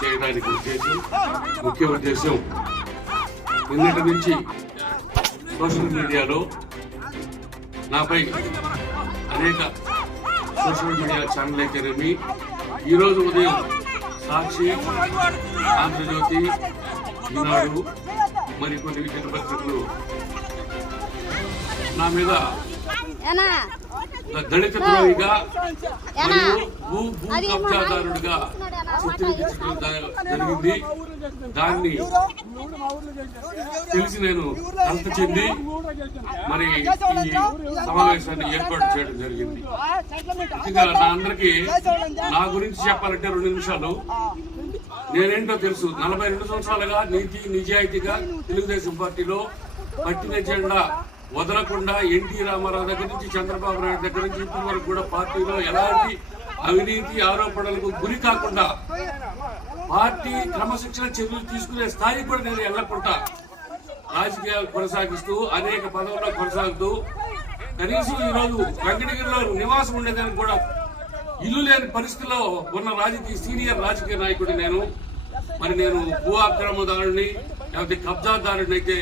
చేయడానికి ముఖ్య ఉద్దేశం నిన్నటి నుంచి సోషల్ మీడియాలో నాపై అనేక సోషల్ మీడియా ఛానల్ అయితేనేమి ఈరోజు ఉదయం సాక్షి, ఆంధ్రజ్యోతి, ఈనాడు మరికొన్ని దినపత్రికలు నా మీద దళిత ద్రోహిగా మరియు భూ కబ్జాదారుడిగా చిత్రీకరించడం జరిగింది. దాన్ని తెలిసి నేను కలత చెంది మరి ఈ సమావేశాన్ని ఏర్పాటు చేయడం జరిగింది. ముఖ్యంగా నా అందరికీ నా గురించి చెప్పాలంటే 2 నిమిషాలు. నేనేంటో తెలుసు. 42 సంవత్సరాలుగా నీతి నిజాయితీగా తెలుగుదేశం పార్టీలో పట్టిన జెండా వదలకుండా ఎన్టీ రామారావు దగ్గర నుంచి చంద్రబాబు నాయుడు దగ్గర నుంచి ఇప్పటి వరకు కూడా పార్టీలో ఎలాంటి అవినీతి ఆరోపణలకు గురి కాకుండా పార్టీ క్రమశిక్షణ చర్యలు తీసుకునే స్థాయికి కూడా నేను వెళ్లకుండా రాజకీయాలు కొనసాగిస్తూ అనేక పదవుల్లో కొనసాగుతూ కనీసం ఈరోజు వెంకటగిరిలో నివాసం ఉండేదానికి కూడా ఇల్లు లేని పరిస్థితిలో ఉన్న సీనియర్ రాజకీయ నాయకుడు నేను. మరి నేను భూ ఆక్రమణదారుడిని లేకపోతే కబ్జాదారుడిని అయితే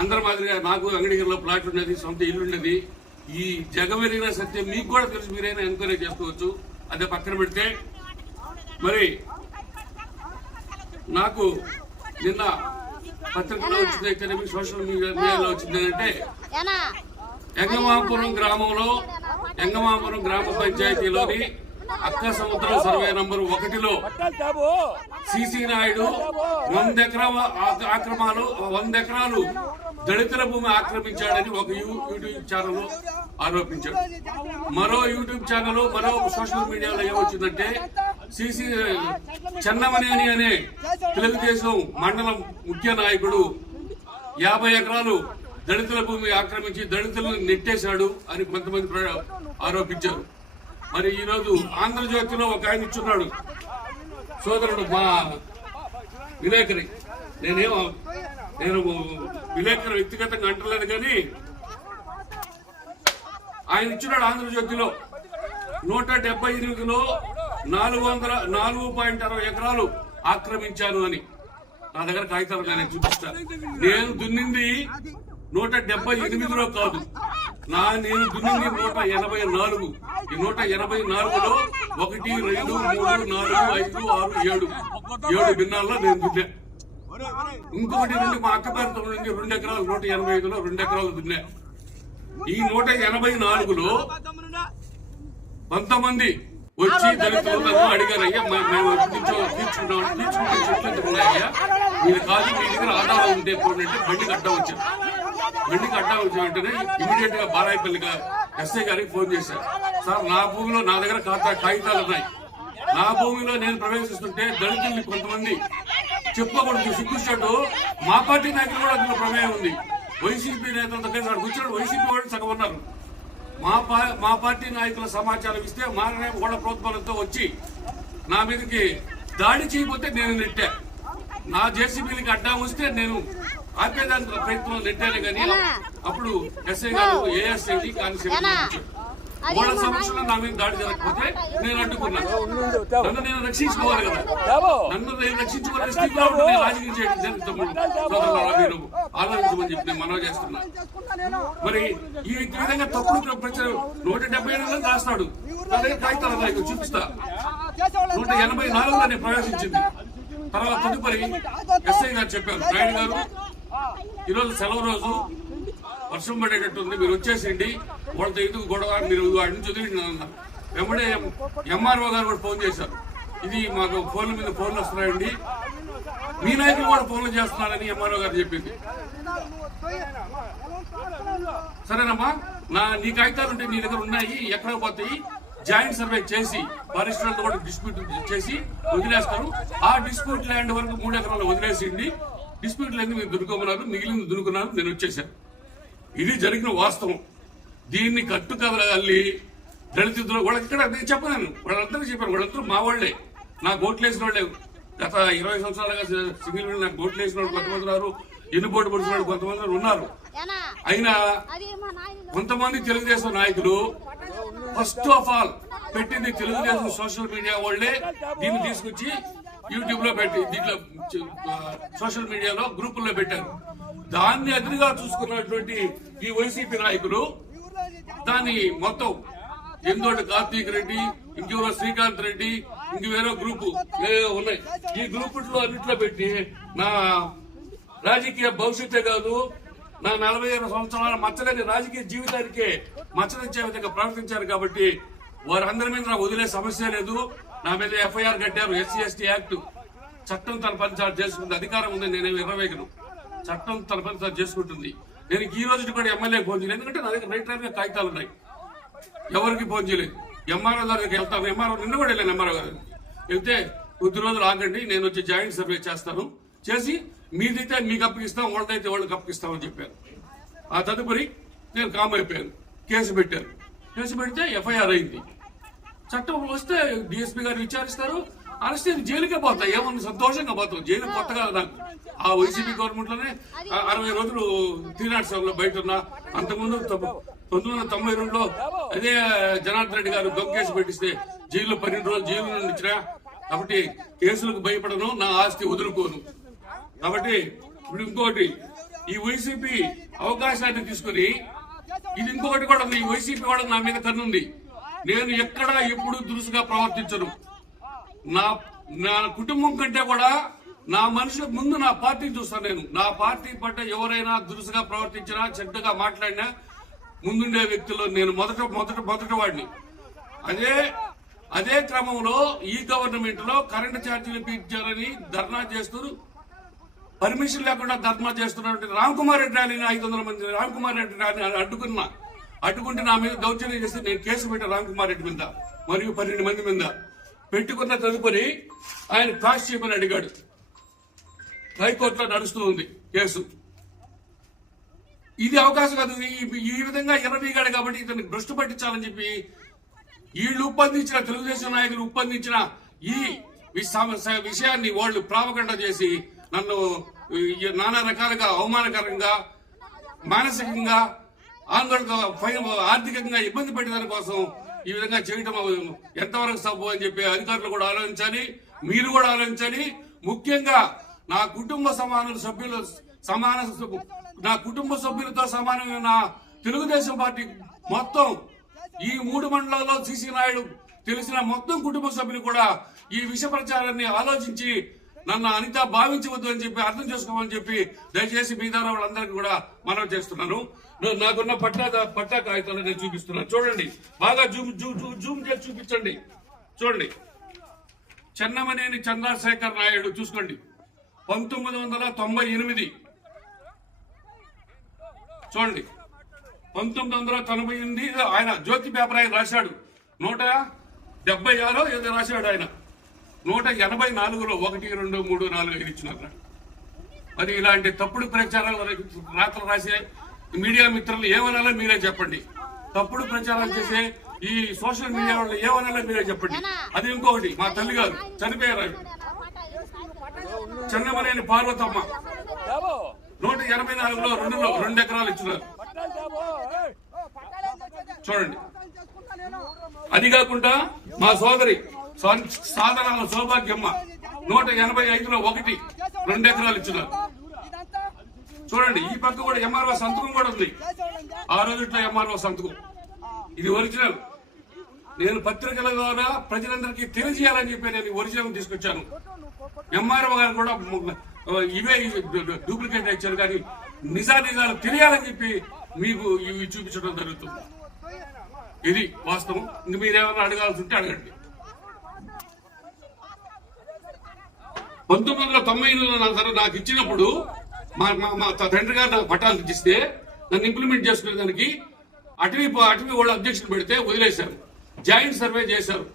అందరి మాదిరిగా నాకు వెంకటగిరిలో ప్లాట్ ఉండేది, సొంత ఇల్లు ఉండేది. ఈ జగమెరిగిన సత్యం మీకు కూడా తెలుసు, మీరైనా ఎంక్వైరీ చేసుకోవచ్చు. అదే పక్కన పెడితే మరి నాకు నిన్న పత్రికలో వచ్చిందైతేనేమి సోషల్ మీడియాలో వచ్చిందంటే ఎంగమాపురం గ్రామ పంచాయతీలోని అక్క సముద్రం సర్వే నంబర్ 1లో సిసి నాయుడు 100 ఎకరాలు దళితుల భూమి ఆక్రమించాడని ఒక యూట్యూబ్ ఛానల్ ఆరోపించాడు. మరో యూట్యూబ్ ఛానల్ మరో సోషల్ మీడియాలో ఏమొచ్చిందంటే సిసి చెన్నమనేని అనే తెలుగుదేశం మండలం ముఖ్య నాయకుడు 50 ఎకరాలు దళితుల భూమి ఆక్రమించి దళితులను నెట్టేశాడు అని కొంతమంది ఆరోపించారు. మరి ఈరోజు ఆంధ్రజ్యోతిలో ఒక ఆయన ఇచ్చున్నాడు సోదరుడు మా విలేకరి. నేను విలేకరి వ్యక్తిగతంగా అంటలేదు కానీ ఆయన ఇచ్చున్నాడు ఆంధ్రజ్యోతిలో 178లో 4.60 ఎకరాలు ఆక్రమించాను అని. నా దగ్గర కాగితాలు నేను చూపిస్తాను. నేను దున్నింది 178లో కాదు, నేను దున్నింది 184. ఈ 184లో 1, 2, 3, 4, 5, 6, 7 భిన్నాల్లో నేను దున్నా. ఇంకొకటి 2 మా అక్క పేరుతో 2 ఎకరాలు 185లో 2 ఎకరాలు దున్నా. ఈ 184లో కొంతమంది వచ్చి దళితులను అడిగారయ్యా, మేము తీర్చుకుంటే చెట్లు ఉన్నాయ్యా, మీరు కాదు మీ దగ్గర ఆధారం ఉంటే అంటే బండికి అడ్డా వచ్చారు. బండికి అడ్డా వచ్చిన వెంటనే ఇమీడియట్ గా బారాయిపల్లిగా ఎస్ఐ గారికి ఫోన్ చేశారు. సార్, నా భూమిలో నా దగ్గర కాగితాలు ఉన్నాయి. నా భూమిలో నేను ప్రవేశిస్తుంటే దళితుల్ని కొంతమంది చెప్పకూడదు సిగ్గుచ్చాడు. మా పార్టీ నాయకులు కూడా అందులో ప్రమేయం ఉంది. వైసీపీ నేతల దగ్గర కూర్చోడు. వైసీపీ వాళ్ళు సగం ఉన్నారు. మా పార్టీ నాయకుల సమాచారం ఇస్తే వాళ్ళ ప్రోత్సాహంతో వచ్చి నా మీదకి దాడి చేయకపోతే నేను నెట్టా. నా జేసీబీలకి అడ్డా వస్తే నేను ఆపేదానికి ప్రయత్నం నెట్టానే కానీ అప్పుడు ఎస్ఐ గారు ఏఎస్ఐని కానిస్టేబుల్ వాళ్ళ సమస్యలో నా మీద దాడి జరగకపోతే నేను అడ్డుకున్నాను. నన్ను నేను రక్షించుకోవాలి కదా. నన్ను నేను రక్షించుకోవాలి రాజకీయం చేయడం మీరు ఆలోచించమని చెప్పి నేను మనవి చేస్తున్నా. మరి ఈ విధంగా తప్పుడు ప్రచారం 178 రాస్తాడు. నా దగ్గర కాగితాలు చూపిస్తా. 184లో నేను ప్రవేశించింది. తర్వాత తదుపరి ఎస్ఐ గారు చెప్పారు, నాయుడు గారు ఈరోజు సెలవు రోజు, వర్షం పడేటట్టుంది, మీరు వచ్చేసిండి, వాళ్ళతో ఎందుకు గొడవ, మీరు వాడి నుంచి వదిలిండి అన్నారు. వెంబడే ఎంఆర్ఓ గారు కూడా ఫోన్ చేశారు. ఇది మాకు ఫోన్ల మీద ఫోన్లు వస్తున్నాయండి, మీ నాయకులు కూడా ఫోన్లు చేస్తున్నారని ఎంఆర్ఓ గారు చెప్పింది. సరేనమ్మా, నీ కాగితాలు ఉంటే నీ దగ్గర ఉన్నాయి, ఎక్కడ పోతాయి, జాయింట్ సర్వే చేసి ఫారెస్టర్లతో కూడా డిస్ప్యూట్ చేసి వదిలేస్తారు. ఆ డిస్ప్యూట్ ల్యాండ్ వరకు 3 ఎకరాలు వదిలేసిండి. డిస్ప్యూట్ ల్యాండ్ మీరు దున్నుకోమన్నారు, మిగిలింది దున్నుకున్నారు, నేను వచ్చేసాను. ఇది జరిగిన వాస్తవం. దీన్ని కట్టుకదలగల్లి దళితులు వాళ్ళకి ఇక్కడ నేను చెప్పలేను, వాళ్ళందరూ చెప్పాను. వాళ్ళందరూ మా వాళ్లే, నాకు ఓట్లు వేసిన వాళ్ళే. గత 20 సంవత్సరాలుగా సింగిల్ నాకు ఓట్లు వేసిన వాళ్ళు కొంతమంది ఉన్నారు, ఎన్నుపోటు పడిన వాళ్ళు కొంతమంది ఉన్నారు. అయినా కొంతమంది తెలుగుదేశం నాయకులు ఫస్ట్ ఆఫ్ ఆల్ పెట్టింది తెలుగుదేశం సోషల్ మీడియా వాళ్లే. దీన్ని తీసుకొచ్చి యూట్యూబ్ లో పెట్టి దీంట్లో సోషల్ మీడియాలో గ్రూపుల్లో పెట్టారు. దాన్ని ఎదురుగా చూసుకున్నటువంటి ఈ వైసీపీ నాయకులు దాన్ని మొత్తం ఎందోటి కార్తీక్ రెడ్డి, ఇంకెవరో శ్రీకాంత్ రెడ్డి, ఇంక వేరే గ్రూపు ఏవో ఉన్నాయి, ఈ గ్రూపుల్లో అన్నింటిలో పెట్టి నా రాజకీయ భవిష్యత్తే కాదు, నా 45 సంవత్సరాల మచ్చలేని రాజకీయ జీవితానికే మచ్చనిచ్చే విధంగా ప్రవర్తించారు. కాబట్టి వారందరి మీద నాకు వదిలే సమస్య లేదు. నా మీద ఎఫ్ఐఆర్ కట్టారు. SC/ST యాక్ట్ చట్టం తన పని చేసుకుంది, అధికారం ఉంది. నేనేమి ఇరవేగను, చట్టం తన పని చేసుకుంటుంది. నేను ఈ రోజు కూడా ఎమ్మెల్యే ఫోన్ చేయలేదు, ఎందుకంటే నా దగ్గర రైట్ గా కాగితాలు ఉన్నాయి. ఎవరికి ఫోన్ చేయలేదు. ఎంఆర్ఓ దగ్గరికి వెళ్తాను. ఎంఆర్ఓ నిన్న కూడా వెళ్ళాను. ఎంఆర్ఓ గారు వెళ్తే కొద్ది రోజులు ఆగండి, నేను వచ్చి జాయింట్ సర్వే చేస్తాను, చేసి మీదైతే మీకు అప్పగిస్తాం, వాళ్ళదైతే వాళ్ళకి అప్పగిస్తామని చెప్పారు. ఆ తదుపరి నేను కామ్ అయిపోయాను. కేసు పెట్టారు. కేసు పెడితే ఎఫ్ఐఆర్ అయింది. చట్టం వస్తే డిఎస్పీ గారు విచారిస్తారు, అరెస్ట్ అయితే జైలుకే పోతా. ఏమన్నా సంతోషంగా పోతాం. జైలు కొత్తగా నాకు ఆ వైసీపీ గవర్నమెంట్ లోనే 60 రోజులు 307 లో బయట ఉన్నా. అంతకుముందు 1992లో అదే జనార్దన్ రెడ్డి గారు దొంగ కేసు పెట్టిస్తే జైల్లో 12 రోజులు జైలు నుండి ఇచ్చినా. కాబట్టి కేసులకు భయపడను, నా ఆస్తి వదులుకోను. కాబట్టి ఇప్పుడు ఇంకోటి, ఈ వైసీపీ అవకాశాన్ని తీసుకుని ఇది ఇంకొకటి కూడా ఉంది. ఈ వైసీపీ వాళ్ళకి నా మీద కన్నుంది. నేను ఎక్కడా ఎప్పుడు దురుసుగా ప్రవర్తించను. నా కుటుంబం కంటే కూడా నా మనుషులకు ముందు నా పార్టీని చూస్తాను. నేను నా పార్టీ పట్ల ఎవరైనా దురుసుగా ప్రవర్తించినా, చెడ్డగా మాట్లాడినా ముందుండే వ్యక్తుల్లో నేను మొదటి వాడిని. అదే క్రమంలో ఈ గవర్నమెంట్ లో కరెంటు ఛార్జీలు పెంచారని ధర్నా చేస్తూ పర్మిషన్ లేకుండా ధర్నా చేస్తున్నటువంటి రామ్ కుమార్ రెడ్డి ర్యాలీని 500 మంది రామ్ కుమార్ రెడ్డి ర్యాలీని అడ్డుకుంటే నా మీద దౌర్జన్యం చేస్తే నేను కేసు పెట్టాను రామ్ కుమార్ రెడ్డి మీద మరియు 12 మంది మీద. పెట్టుకున్న తదుపరి ఆయన కాస్ట్ చేయమని అడిగాడు. హైకోర్టులో నడుస్తూ ఉంది కేసు. ఇది అవకాశం కాదు. ఈ విధంగా ఎర్రబీగాడు కాబట్టి ఇతన్ని భ్రష్టు పట్టించాలని చెప్పి వీళ్ళు ఉప్పందించిన, తెలుగుదేశం నాయకులు ఉప్పందించిన ఈ విషయాన్ని వాళ్ళు ప్రాపగండ చేసి నన్ను నానా రకాలుగా అవమానకరంగా, మానసికంగా, ఆందోళన, ఆర్థికంగా ఇబ్బంది పెట్టడం కోసం ఈ విధంగా చేయటం ఎంతవరకు సబ్బు అని చెప్పి అధికారులు కూడా ఆలోచించాలి, మీరు కూడా ఆలోచించాలి. ముఖ్యంగా నా కుటుంబ సభ్యులతో సమానమైన తెలుగుదేశం పార్టీ మొత్తం ఈ 3 మండలాల్లో సిసి నాయుడు తెలిసిన మొత్తం కుటుంబ సభ్యులు కూడా ఈ విష ప్రచారాన్ని ఆలోచించి నన్ను అనిత భావించవద్దు అని చెప్పి అర్థం చేసుకోమని చెప్పి దయచేసి మీ ద్వారా వాళ్ళందరికీ కూడా మనవి చేస్తున్నాను. నాకున్న పట్టా కాగితాలు నేను చూపిస్తున్నాను. చూడండి, బాగా జూమ్ చేసి చూపించండి. చూడండి, చెన్నమనేని చంద్రశేఖర్ నాయుడు చూసుకోండి, 1998. చూడండి, 1998 ఆయన జ్యోతి పేపర్ ఆయన రాశాడు. 176 ఏదో రాశాడు ఆయన. 184లో 1, 2, 3, 4, 5 ఇచ్చినారు. మరి ఇలాంటి తప్పుడు ప్రచారాలు రాత్రులు రాసే మీడియా మిత్రులు ఏమనాలో మీరే చెప్పండి. తప్పుడు ప్రచారాలు చేసే ఈ సోషల్ మీడియా వాళ్ళు ఏమనాలో మీరే చెప్పండి. అది ఇంకొకటి, మా తల్లి గారు చనిపోయారు. చెన్నమనేని పార్వతమ్మ 184లో 2 ఎకరాలు ఇచ్చినారు. చూడండి, అది కాకుండా మా సోదరి సాధనాల సౌభాగ్యమ్మ 185లో 1, 2 ఎకరాలు ఇచ్చినారు. చూడండి, ఈ పక్క కూడా ఎంఆర్ఓ సంతకం కూడా ఉంది. ఆ రోజుట్లో ఎంఆర్ఓ సంతకం. ఇది ఒరిజినల్. నేను పత్రికల ద్వారా ప్రజలందరికీ తెలియజేయాలని చెప్పి నేను ఒరిజినల్ తీసుకొచ్చాను. ఎంఆర్ఓ గారు కూడా ఇవే డూప్లికేట్ ఇచ్చారు, కానీ నిజాలు తెలియాలని చెప్పి మీకు ఇవి చూపించడం జరుగుతుంది. ఇది వాస్తవం. ఇంక మీరేమైనా అడగాల్సి ఉంటే అడగండి. 1998లో నాకు ఇచ్చినప్పుడు మా తండ్రి గారు నాకు పట్టాలు ఇచ్చిస్తే నన్ను ఇంప్లిమెంట్ చేసుకునే దానికి అటవీ వాళ్ళు అబ్జెక్షన్ పెడితే వదిలేశారు. జాయింట్ సర్వే చేశారు.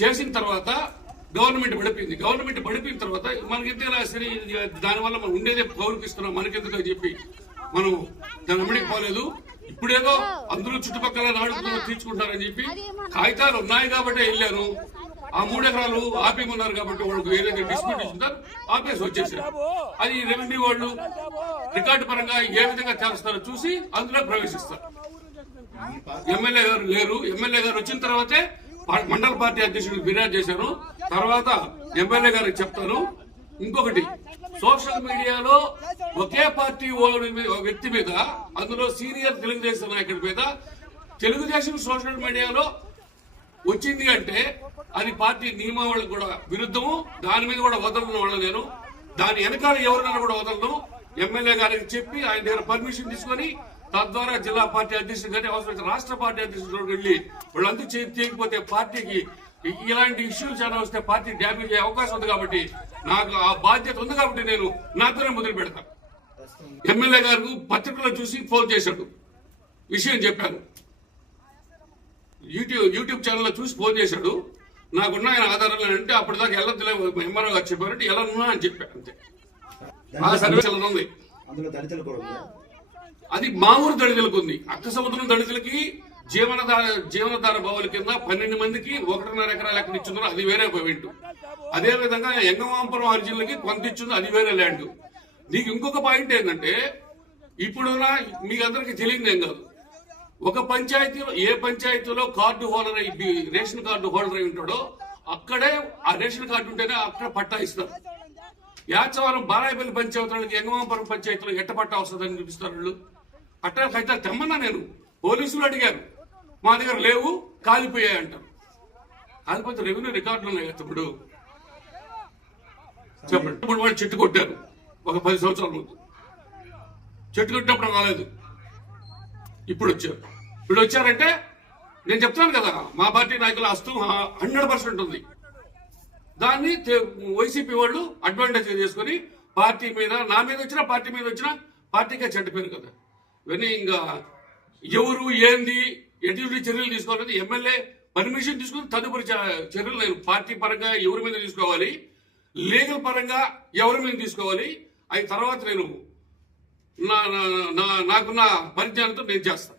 చేసిన తర్వాత గవర్నమెంట్ పడిపోయిన తర్వాత మనకెందుకు సరే దానివల్ల మనం ఉండేదే గౌరవిస్తున్నాం, మనకెందుకు అని చెప్పి మనం దాని అమ్మడికి పోలేదు. ఇప్పుడేదో అందరూ చుట్టుపక్కల నాడుకున్న తీర్చుకుంటారని చెప్పి కాగితాలు ఉన్నాయి కాబట్టి వెళ్ళాను. ఆ 3 ఎకరాలు ఆపేమన్నారు కాబట్టి వాళ్ళకి ఏదైతే డిస్ప్యూట్ ఇచ్చింటారు ఆపేసి వచ్చేసారు. అది రెవెన్యూ వాళ్ళు రికార్డు పరంగా ఏ విధంగా చేస్తారో చూసి అందులో ప్రవేశిస్తారు. ఎమ్మెల్యే గారు లేరు. ఎమ్మెల్యే గారు వచ్చిన తర్వాతే మండల పార్టీ అధ్యక్షుడు ఫిర్యాదు చేశారు. తర్వాత ఎమ్మెల్యే గారికి చెప్తాను. ఇంకొకటి, సోషల్ మీడియాలో ఒకే పార్టీ వ్యక్తి మీద, అందులో సీనియర్ తెలుగుదేశం నాయకుడి మీద తెలుగుదేశం సోషల్ మీడియాలో వచ్చింది అంటే అది పార్టీ నియమావళికి కూడా విరుద్ధము. దాని మీద కూడా వదలను వాళ్ళు. నేను దాని వెనకాల ఎవరినైనా కూడా వదలను. ఎమ్మెల్యే గారికి చెప్పి ఆయన దగ్గర పర్మిషన్ తీసుకొని తద్వారా జిల్లా పార్టీ అధ్యక్షుడు కానీ అవసరం రాష్ట్ర పార్టీ అధ్యక్షుడు వెళ్ళి వాళ్ళందరూ చేయకపోతే పార్టీకి ఇలాంటి ఇష్యూలు చాలా వస్తే పార్టీ డ్యామేజ్ అయ్యే అవకాశం ఉంది. కాబట్టి నాకు ఆ బాధ్యత ఉంది. కాబట్టి నేను నాతోనే మొదలు పెడతాను. ఎమ్మెల్యే గారు పత్రికలో చూసి ఫోన్ చేశాడు, విషయం చెప్పాను. యూట్యూబ్ ఛానల్లో చూసి ఫోన్ చేశాడు. నాకున్న ఆయన ఆధారాలు అంటే అప్పటిదాకా వెళ్ళొద్దులే, ఎంఆర్ఓ గారు చెప్పారంటే ఎలా ఉన్నా అని చెప్పాను అంతే. ఆ సర్వీస్ ఉంది. అది మా ఊరు దళితులకు ఉంది. అక్క సముద్రం దళితులకి జీవనధార బావుల కింద 12 మందికి 1.5 ఎకరాలు ఎక్కడ ఇచ్చిందో అది వేరే పాయింట్. అదే విధంగా ఎంగమాంపురం అర్జునులకి కొంత ఇచ్చిందో అది వేరే ల్యాండ్. నీకు ఇంకొక పాయింట్ ఏంటంటే, ఇప్పుడున్న మీకు అందరికి తెలియదు ఏం కాదు, ఒక పంచాయతీలో ఏ పంచాయతీలో card holder ration card holder అయి ఉంటాడో అక్కడే ఆ రేషన్ కార్డు ఉంటేనే అక్కడ పట్టా ఇస్తారు. యాచవరం బారాయపల్లి పంచాయతీలకి ఎంగమాంపురం పంచాయతీలో ఎట్ట పట్టా వస్తుందని చూపిస్తారు వాళ్ళు. పట్టా అయితే తెమ్మన్నా నేను. పోలీసులు అడిగారు, మా దగ్గర లేవు, కాలిపోయాయి అంటారు. కాలిపోతే రెవెన్యూ రికార్డులు ఉన్నాయి కదా. ఇప్పుడు చెప్పండి, ఇప్పుడు వాళ్ళు చెట్టు కొట్టారు ఒక 10 సంవత్సరాల ముందు. చెట్టు కొట్టినప్పుడు రాలేదు, ఇప్పుడు వచ్చారు. ఇప్పుడు వచ్చారంటే నేను చెప్తాను కదా, మా పార్టీ నాయకుల హస్తం 100% ఉంది. దాన్ని వైసీపీ వాళ్ళు అడ్వాంటేజ్ చేసుకుని పార్టీ మీద, నా మీద వచ్చినా పార్టీ మీద వచ్చినా పార్టీకే చెడ్డ పేరు కదా. ఇవన్నీ ఇంకా ఎవరు ఏంది ఎటువంటి చర్యలు తీసుకోవాలని ఎమ్మెల్యే పర్మిషన్ తీసుకుని తదుపరి చర్యలు నేను పార్టీ పరంగా ఎవరి మీద తీసుకోవాలి, లీగల్ పరంగా ఎవరి మీద తీసుకోవాలి, అయిన తర్వాత నేను నాకున్న పరిజ్ఞానంతో నేను చేస్తాను.